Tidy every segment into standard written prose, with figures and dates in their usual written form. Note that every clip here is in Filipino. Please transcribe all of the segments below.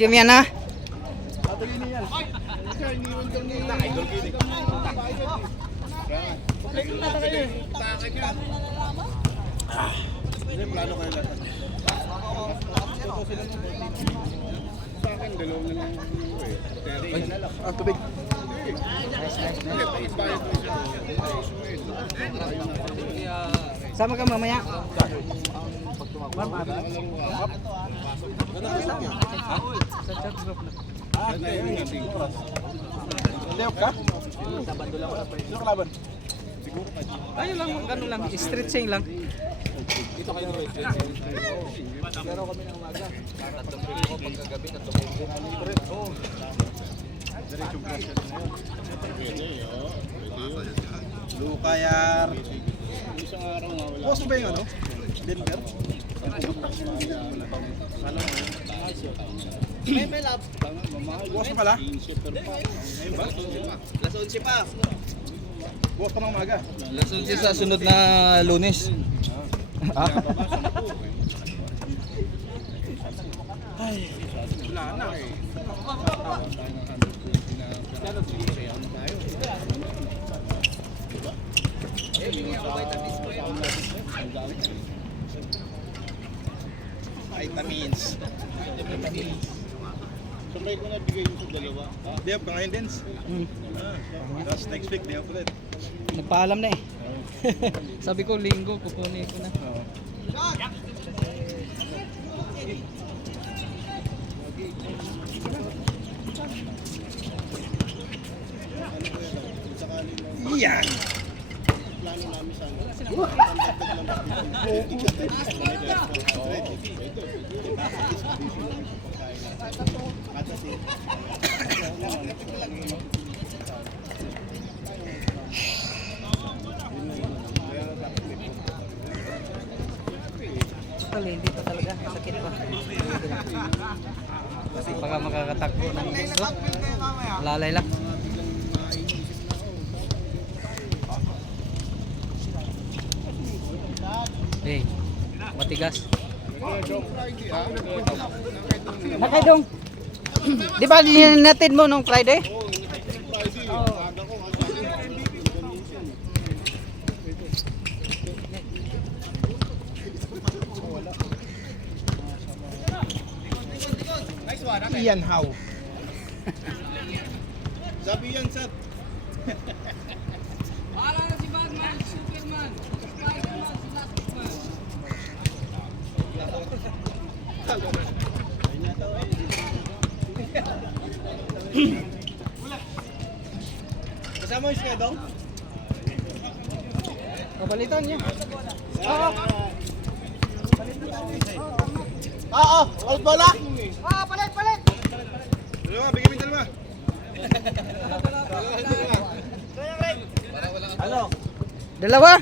game yan ha. Plano kayo lahat. Sa akin, dalawa na lang eh. Tubig. Sama ka mamaya. Leo ka? Sino kalaban? Tayo lang, gano'n lang, stretching lang. Dito kayo ng pero kami ng umaga. Tatlong pili ko pagkagabi, tatlong pili na libre. Oo. Diretsong pressure na yun. Pwede, oo. Pwede yun. Lukayar. Isang araw nga wala. Post ba yung ano? Denver? May lab. Mamahal. Bukas na pala? Ngayon ba? Alas 11 pa. Bukas pa ng umaga. Alas 11 sa sunod na Lunes. Wala na eh. Vitamins. Sabay ko na bigay yung sa dalawa. Day off ka ngayon, Dens. Tapos next week, day off ulit. Nagpaalam na eh. Sabi ko linggo, kukunin ko na. Yan! Plano namin sana. Actually, hindi pa talaga. Sakit pa. Kasi baka makakatakbo ng gusto. Lalay lang. Hey, matigas. Nakaidong. Di ba natin mo nung Friday? Ian How. Sabi yan sa Kasama yung skedong? Kabalitan niya. Oo, ulit bola? Dalawa, bigyan mo yung dalawa. Ano? Dalawa.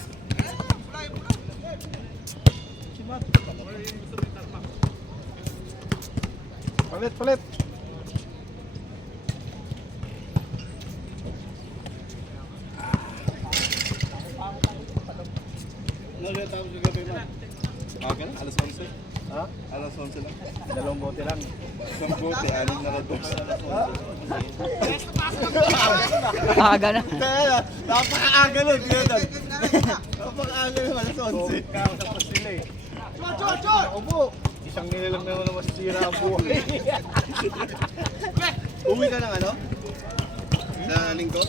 Palit. nagtatapos sa gabi man. Okay na, alas 11. Ha? Alas 11 lang. Dalawang bote lang. Isang bote, anong nakados. Aga na. Napaka-aga nun, yun. Napaka-aga nun, alas 11. Tapos nila eh. Opo. Isang nila lang naman masisira ang buhay. Uwi ka ng ano? Sa linggo?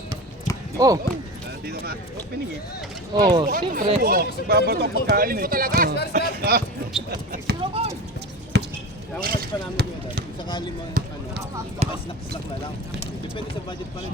Oh. Dito ka. Opening eh. Oh, siyempre. Babato ang pagkain eh. Ang mas pa namin yun. Kung sakali mo, baka snack na lang. Depende sa budget pa rin.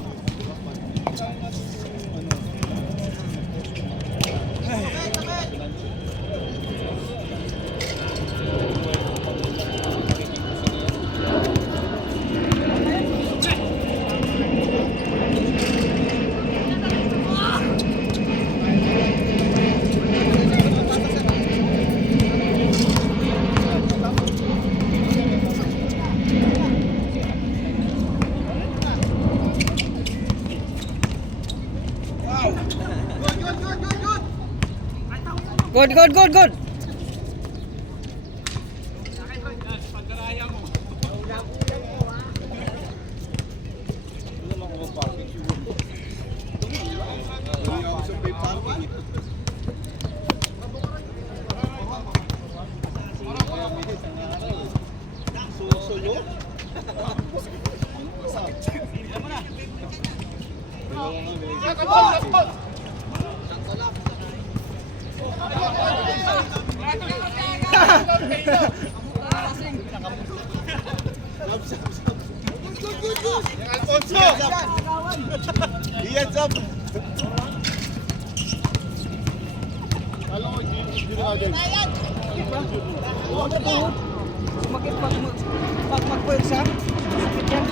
Good. Alfonso! Iyan sab! Alam ko, hindi na din. Sumakit pag magpwersa. Sumakit yan.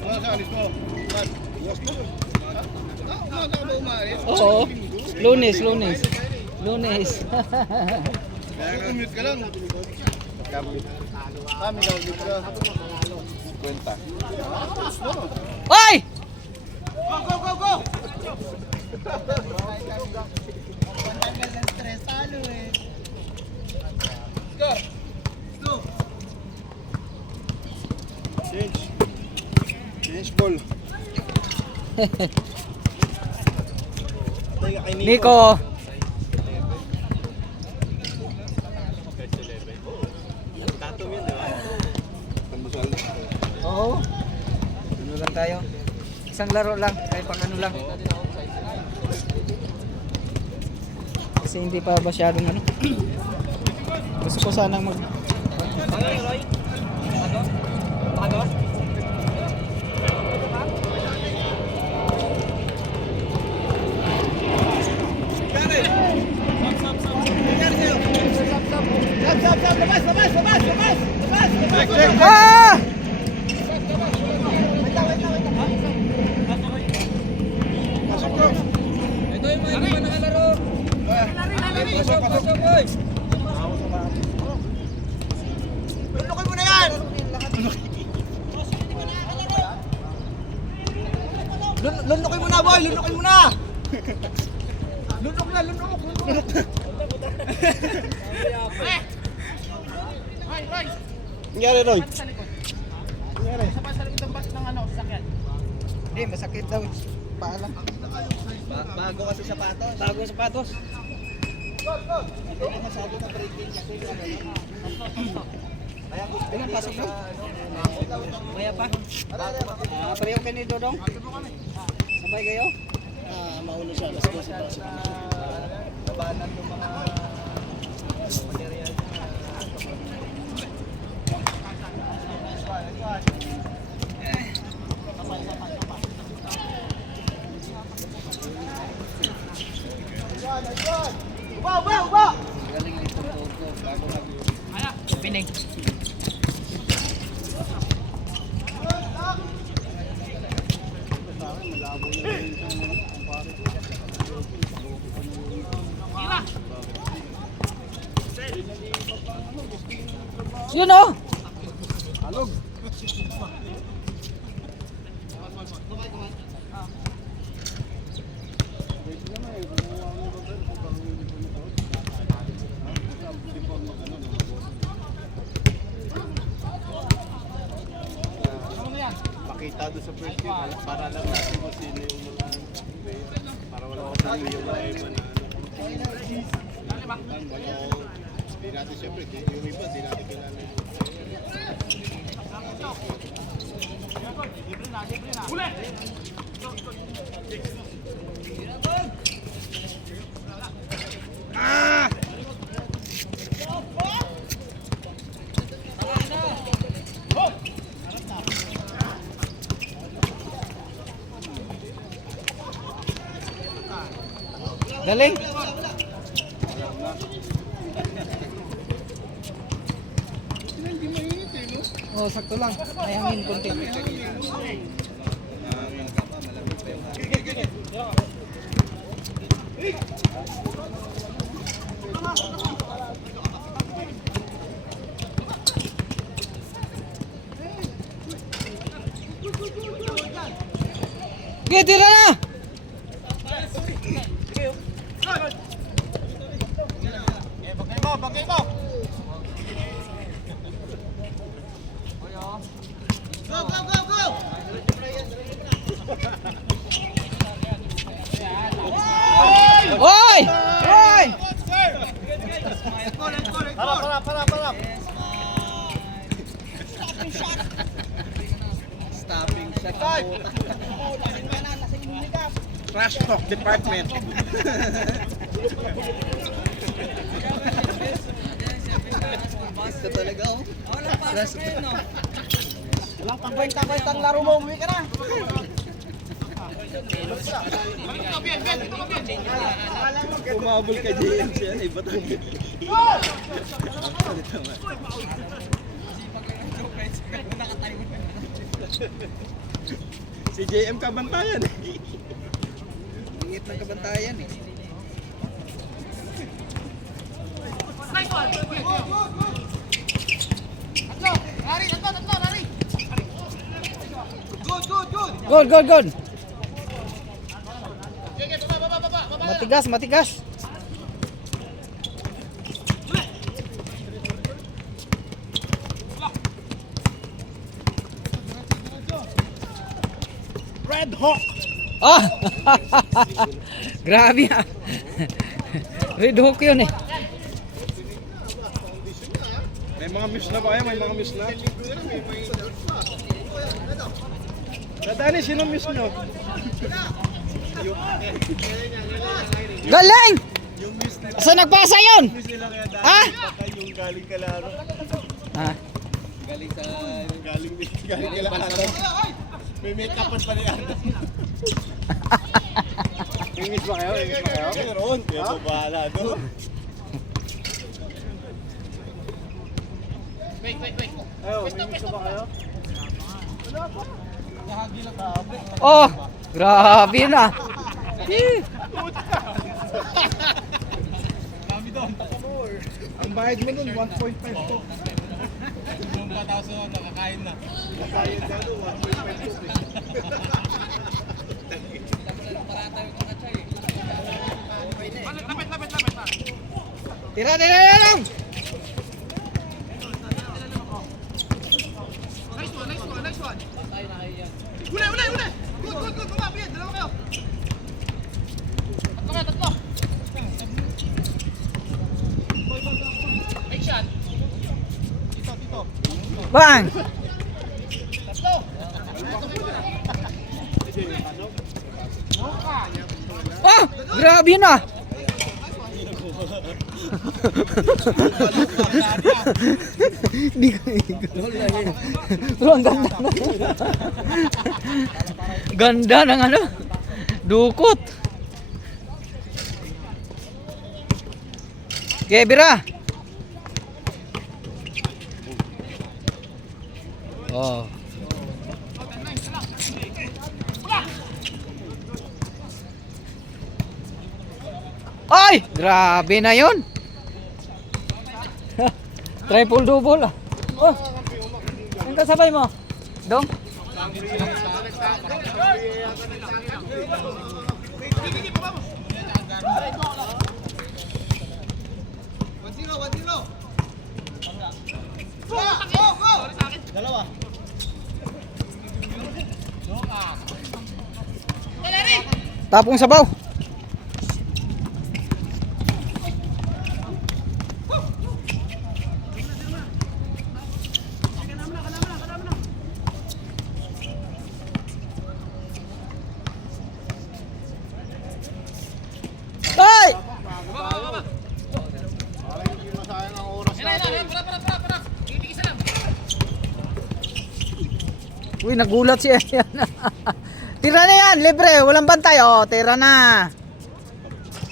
Ano sa alis mo? Oo. Lunes. Lunes. Kaya commute ka lang. Kami daw dito ka. Kwenta. Hoy! Change ball. Nico. Oo. Ano lang tayo? Isang laro lang, kahit pang ano lang. Kasi hindi pa masyadong ano. Gusto ko sanang mag... Ah! Lunukin mo na yan! Lunukin mo na, boy! Lunukin mo na! Lunok na, lunok! Nangyari, Roy? Hindi, masakit daw. Paalam. Bago kasi sapatos. Bago sapatos. Ayun, pasok na. Maya pa. Pareho kayo ni Dodong? Sabay kayo? Mauna siya. Alas 12 pa siya. Labanan ng mga material. Galing na ito. Bago pinig. Yun o! Alog. Makita doon sa first game, para lang natin kung sino yung mga player. Para wala ko sa yung mga iba na hindi natin siyempre, yung iba, hindi natin kilala. Galing! Oh, sakto lang. May hangin konti. Sige, tira na! Bagay mo! Go, go, go, go! Hoy! Hoy! Para! Trash talk department. Ito talaga oh. Walang pagkwenta-kwenta ang laro mo, umuwi ka na. Umabol ka JM siya, iba tayo. Si JM kabantayan eh. Ingit ng kabantayan eh. Good, good, good. Matigas, matigas. Red Hawk! Ah! Grabe ah. Red Hook yun eh. May mga miss na ba kayo? May mga miss na? Dadani, sino miss nyo? Galing! Yung miss nila, Saan nagpasa yun? miss nila kaya dahil Ha? baka yung galing ka laro. Ah, Galing sa... Galing kila Adam. May make-upan pa ni Adam. May miss ba kayo? May miss ba kayo? Meron. Kaya ko bahala doon. Ayo, may miss na ba kayo? oh, grabe na. Eh, Ang bayad mo nun, 1.5 to. Nakakain na doon, 1.5 to. Tira, tira, tira lang. Bang! Oh, grabe na. Hindi ko Pero ang ganda na. Ganda ng ano? Dukot. Okay, Bira. Oh. Ay! Grabe na yun! Triple double ah. Oh! Ang kasabay mo? Dong? Dalawa. Tapong sabaw. Ay! Uy, nagulat si Ayan. Tira na yan, libre, walang bantay. Oh, tira na.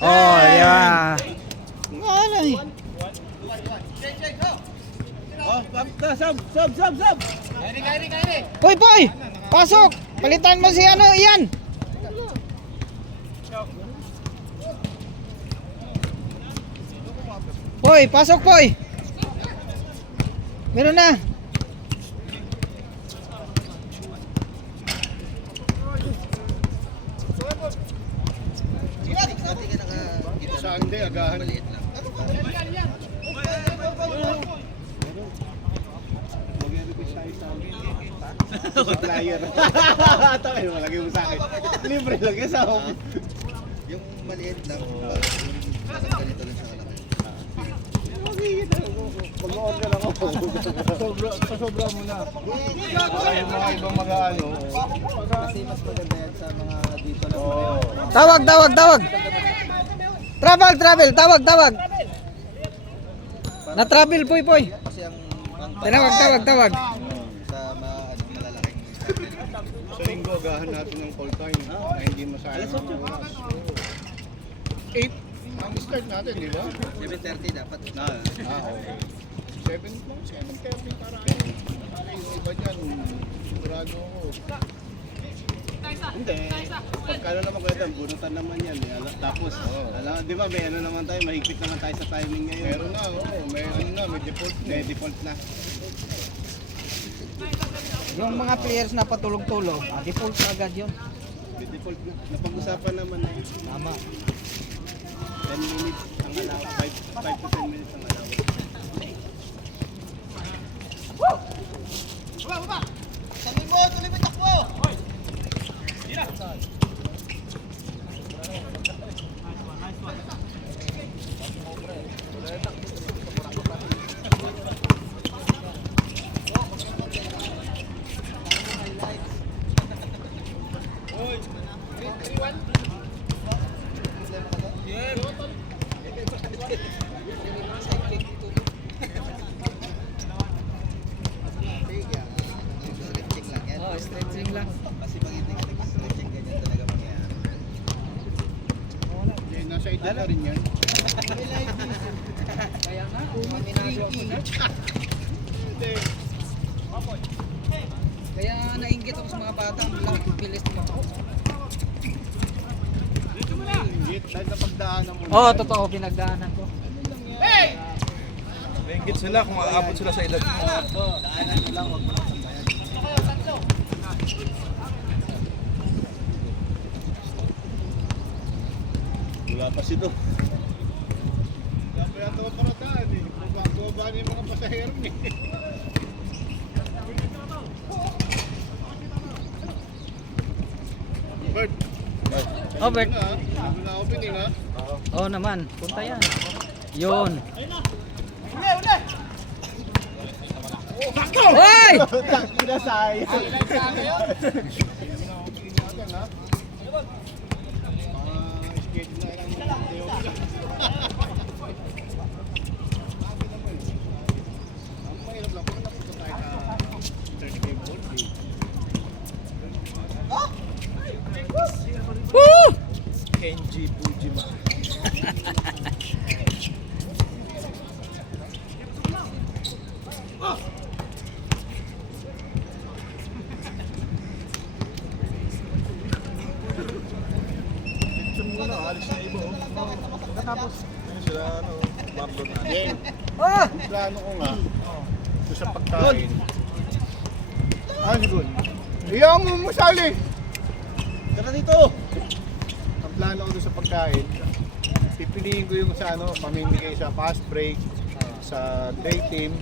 Oh, yeah. Ngalay. Oh, sub. Poy, poy! Pasok! Palitan mo si ano, Ian! Poy, pasok, poy! Meron na! Sa hindi, agahan. Supplier. Takay mo, lagay mo sa akin. Libre lang yan sa home. Yung maliit lang. Ganito lang sa kalaki. Mag-order ako. Sobra mo na. Para yung mga ibang mag-ano. Kasi mas maganda yan sa mga dito lang. Oo. Tawag. Tawag. Na-travel, Poy. Kasi ang Tawag. sa malalaking. Sa linggo, agahan natin ng call time na hindi masayang ang oras. 8 ang start natin, di ba? 7:30 dapat. Okay. 7:30 para kayo. Yung iba dyan, sigurado ako. Hindi. Pagkano naman kayo dyan, bunutan naman yan. Tapos, di ba may ano naman tayo, mahigpit naman tayo sa timing ngayon. Meron na, may ano na, may default na. May default na. Yung mga players na patulog-tulog, default na agad yun. May default na. Napag-usapan naman na. Tama. 10 minutes ang alaw, 5 to 10 minutes ang alaw. Oh, stretching lang. Kasi pag hindi ka nag-stretching, ganyan talaga mangyayari. Hindi, nasa edad na rin yan. Kaya nga, umaminado ako na. Kaya nainggit ako sa mga bata, ang bilis nila. Hingit, dahil sa pagdaanan mo. Oo, totoo, pinagdaanan ko. Nainggit sila kung aabot sila sa edad mo. Daanan mo lang, huwag mo lang sambayan. Wala pa si Do. Kaya pa yata paradaan eh. Bumaba na yung mga pasahero eh. Bert. Oh, Bert. Bago na opening ha. Oo naman, punta yan. Yun. Hoy! Pinasay. Woo! Kenji Bujima. Muna, alis na ibo. Pagkatapos, Ano sila, Marlon na. game. Ah! Plano ko nga, ito sa pagkain. Siguro. Iyan mo masali! Tara dito! Ang plano ko doon sa pagkain, pipiliin ko yung sa pamimigay sa fast break, sa day team,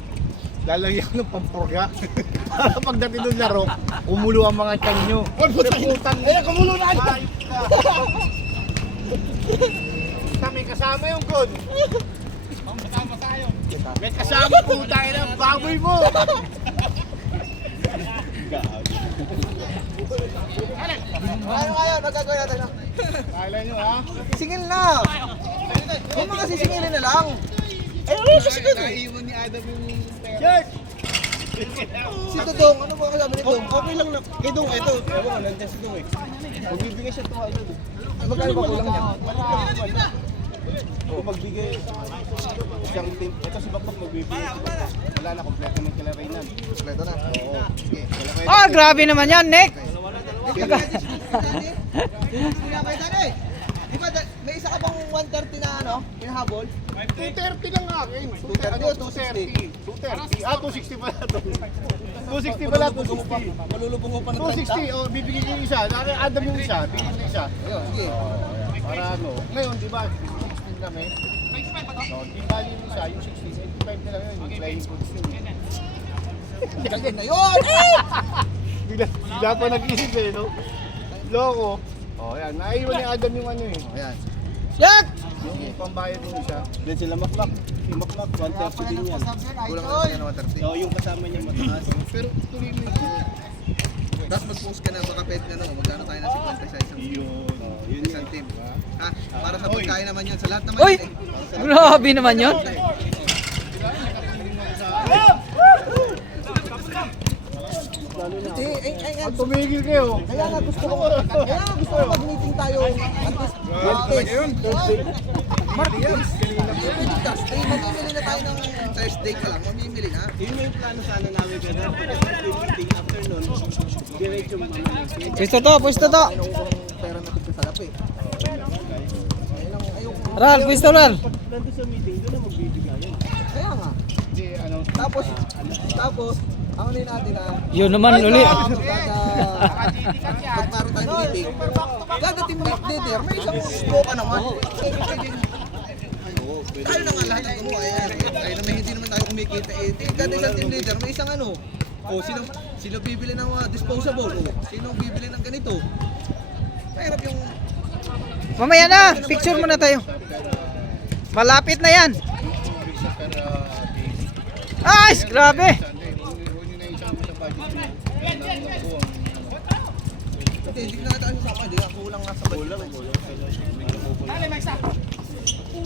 lalagyan ko ng pampurga. Para pagdating ng laro, umulo ang mga tiyan nyo. Putang na! Kumulo na! May kasama yung good. May kasama po tayo ng baboy mo! Ano ngayon? Magagawin natin na? Kala nyo ha? Singil na! Kung mga sisingilin na lang. Eh, ano sisingil? Naiwan ni Adam yung Cheers! Si Dudong, ano ba kasama ni Dudong? Okay lang na. Kay Dong, ito. Ewan ko, nandiyan si Dong eh. Magbibigay siya 200. Magkano ba kulang niya? Kung magbigay isang team, ito si Bakbak magbibigay. Wala na, kompleto ng kila Reynan. Kompleto na. Oo. Sige, wala kayo. Oh, grabe naman yan, Nick! Di ba, may isa ka bang 130 na ano, hinahabol? 230 lang nga akin. 230. 230. 260 pala to. 260 pala, 260. Malulubong mo pa ng 260, oh, bibigyan ko yung isa. Dati Adam yung isa, bigyan yung isa. Ayun, sige. Para ano, ngayon, di ba, 16 kami. So, di bali yung isa, yung 16, 85 na lang yun, yung flying goods yun. Galing na yun! Bigla pa nag-isip eh, no? Loko. Oh, yan, naiwan ni Adam yung ano eh. Ayan. Yak! Yung pambayad din isa. Then sila makmak. Yung makmak, 130 din yan. Kulang lang yan ng 130. So, yung kasama niya mataas. Pero tuloy mo ito. Tapos mag-post ka na, baka pwede na magkano tayo na 50 sa isang Yun isang team. Ha? Para sa pagkain naman yun, sa lahat naman Uy! yun eh. Grabe naman yun. Tumigil kayo. Kaya nga gusto ko mag-meeting tayo. At least, Martes. Pwede Thursday, mamimili na tayo ng Thursday pa lang, mamimili na. Yun yung plano sana namin, brother. Pagkatapos meeting after nun, diretso mamamili. Pwesto to, pwesto to. Ano ko pera natin sa salap eh. Ayoko. Ral, pwesto Ral. Pag nandun sa meeting, doon na magbibigayan. Kaya nga. Hindi, ano. Tapos, ano yun natin na Yun naman uli. pagparo tayo ng meeting, kada team leader, may isang smoke naman. Tayo na nga lahat ng gumawa. Tayo naman hindi naman tayo kumikita. Kada isang team leader, may isang ano. O, sino bibili ng disposable? O, sino bibili ng ganito? Mahirap yung... Mamaya na, picture muna tayo. Malapit na yan. Ay, grabe. Hindi na tayo sasama. Hindi nga kulang nga sa budget.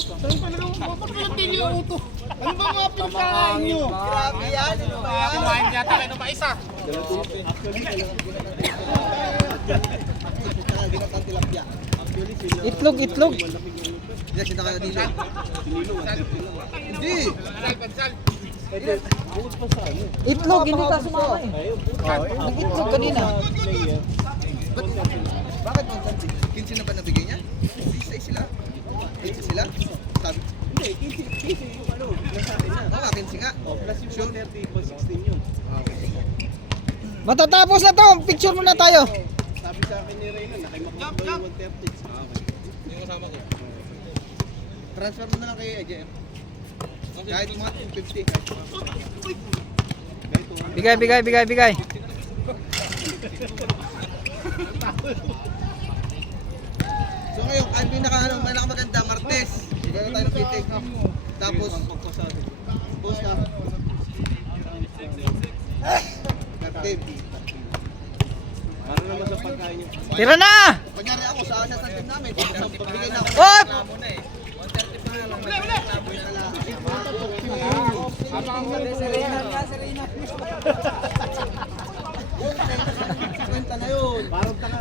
Saan pa naman? Bakit walang tilyo auto? Ano ba mga pinakain nyo? Grabe yan. Ano ba yan? Kumain yata kayo ng isa. Ginatang tilapia. Itlog, itlog. Hindi, sinta kayo dilo. Hindi. Itlog, hindi ka sumama eh. Nag-itlog kanina. Bakit 130? 15 na ba nabigay niya? 16 sila. 15 sila? Sabi. Hindi, kasi yung ano, nasa atin na. Oo nga, 15 nga. Oh, plus yung 130, 116 yun. Matatapos na to, picture muna tayo. Sabi sa akin ni Reyna, nakimakot daw yung 130. Hindi ko kasama ko. Transfer mo na lang kay EJM. Kahit mga 250. Bigay, bigay, bigay, bigay. So ngayon, ang pinakamaganda, Martes. Gano'n tayo ng meeting. Tapos, post na. Team. Para naman sa pagkain yung... Tira na! Kunyari ako sa team namin, pagbigay na ako. Op! Reklamo na eh. 130 pa nga lang. Reklamo na lang. Kwenta na yun. Parang tanga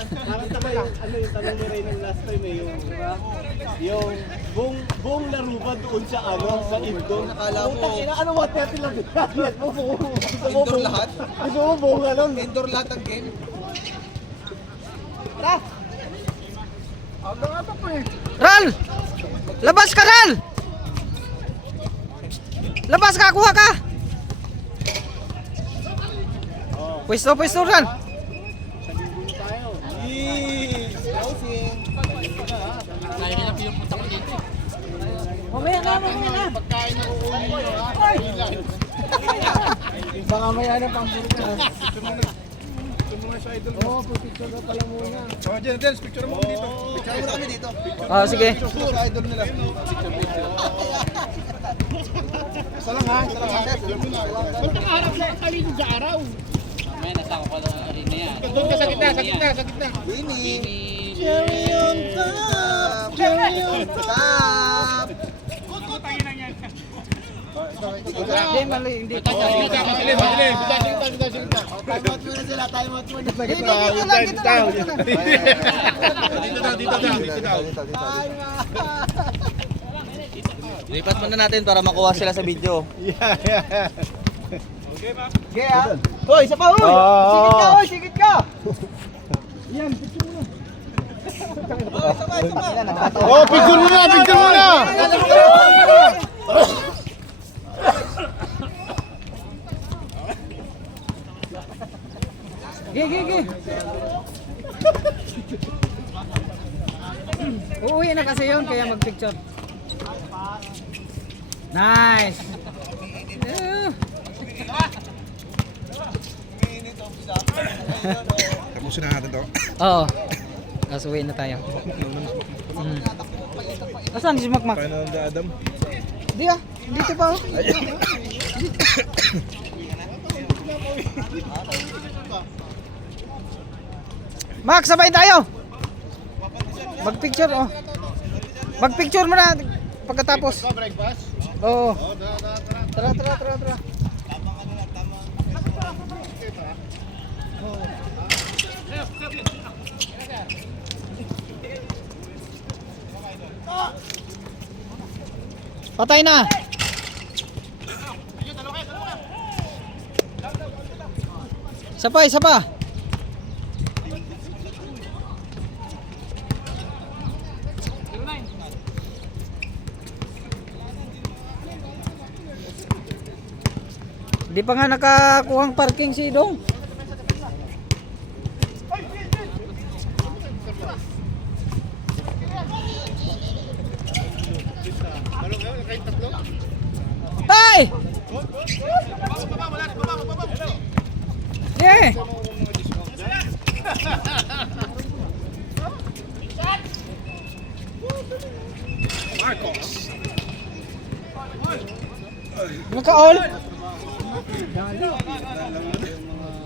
yung, ano yung tanong ni Reyna last time eh, yung buong laro ba doon sa ano, sa indoor? Nakala mo. Putang ina, ano 130 lang din? Gusto mo Indoor lahat? Gusto mo buong ano? Indoor lahat ng game. Ral! Labas ka, Ral! Labas ka, kuha ka! Pwesto, pwesto, Ral! Mamaya na, mamaya na! Pagkain na uuwi nyo ha. Yun lang. Baka maya na pang Ito mga sa idol. Oo, picture na pala muna. Oh, Jen, picture mo dito. Picture mo na kami dito. Ah, sige. Picture sa idol nila. Isa lang ha. Isa lang ha. Picture mo na. Ba't nakaharap na kalino sa araw? May nasako ko ng arena yan. Doon ka sa gitna, sa gitna, sa gitna. Winnie. Champion Cup! Champion Cup! Hindi, mali, hindi. Lipat muna natin para makuha sila sa video. Hoy, isa pa, hoy! Sigit ka, hoy, sigit ka! Oh, picture muna, picture muna! Gigi. Uuwi na kasi yun, kaya magpicture. Nice! Tapusin na natin to. Oo. Tapos uwi na tayo. Asan si Makmak? Paano ang Adam? Di ah, dito pa oh. Max, sabay tayo. Mag-picture oh. Mag-picture mo na pagkatapos. Breakfast? Oo. Tara. Tara. Patay na. Isa pa. Di pa nga nakakuhang parking si Dong. Tay! Yeah. Marcos! Naka-all?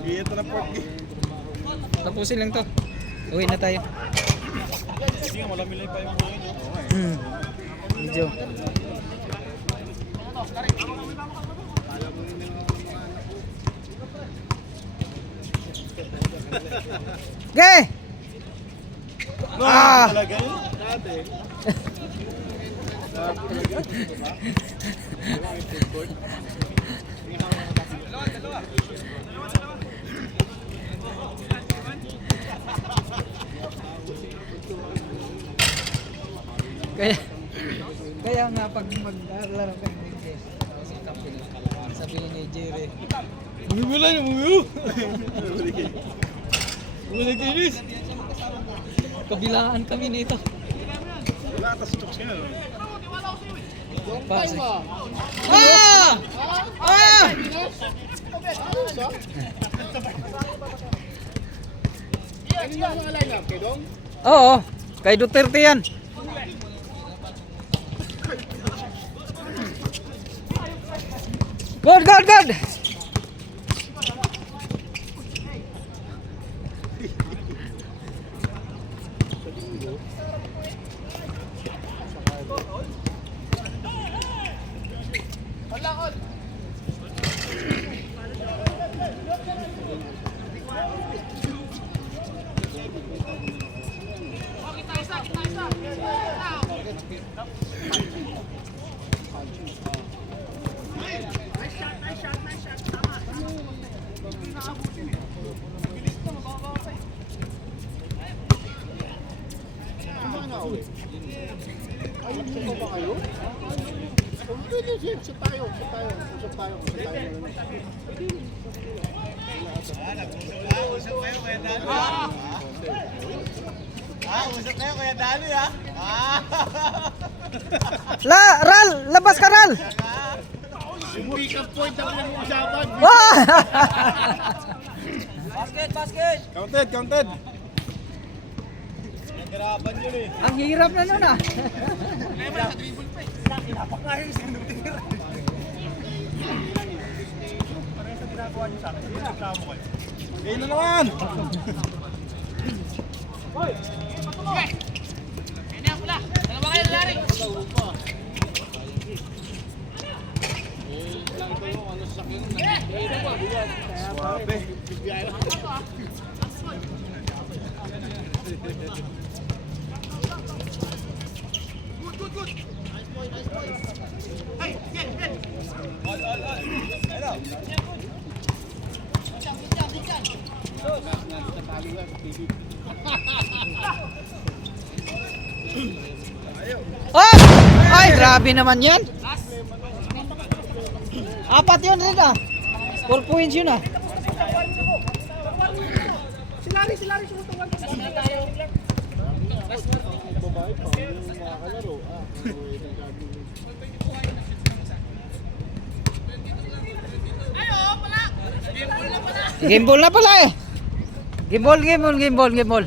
Ito na pork. Tapusin lang to. Uwi na tayo. Sige, malamilay pa yung buhay niyo. Medyo. Ge! Ah! Talaga yun? Dati. Kaya nga pag maglalaro ka ng English, si Kapil, sabihin ni Jerry, bumibula na bumiyo! Bumibula kinis! Kabilaan kami nito. Wala, tas chokes ka na. Pase. Ah! Ah! Ano yung mga line-up kay Dong? Oo, kay Duterte yan. Good! Ay, hindi ba kayo? Usap tayo. Usap kayo, Kuya Dali, ha? Ral! Labas ka, Ral! Yung pick-up point ang pinag-uusapan. Ah! Basket! Counted. Nagkarapan yun eh. Ang hirap na nun ah. Ayun na naman! Swabe. Oh! Ay, grabe naman yan. Apat yun rin ah. 4 points yun ah. Game ball na pala eh. Game ball.